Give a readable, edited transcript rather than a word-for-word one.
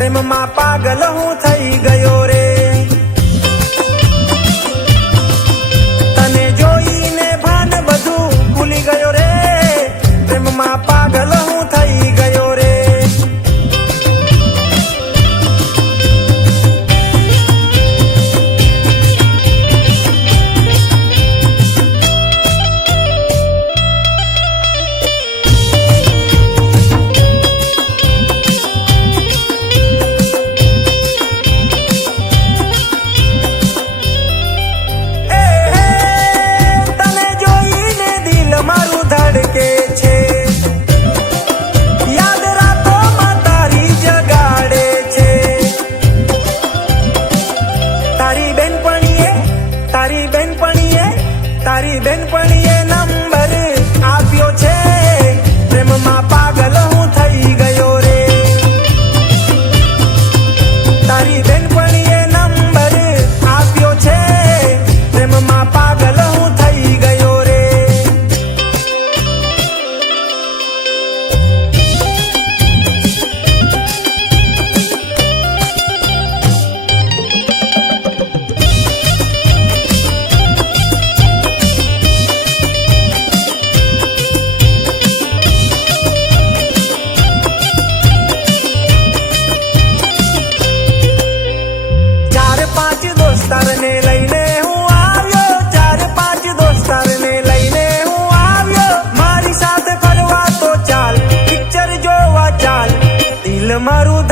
પ્રેમમાં પાગલ હું થઈ ગયો રે. તને જોઈને ભાન બધું ભૂલી ગયો રે. પ્રેમમાં પાગલ હું થઈ ગયો રે. તારી બેનપણીએ નંબર આપ્યો છે. પ્રેમમાં પાગલ હું થઈ ગયો રે. તારી બેનપણીએ નંબર આપ્યો છે. પ્રેમમાં પાગલ હું થઈ ગયો રે. દોસ્તારને લઈને હું આવ્યો. 4-5 દોસ્તારને લઈને હું આવ્યો. મારી સાથે ફરવા તો ચાલ, પિક્ચર જોવા ચાલ. દિલ મારું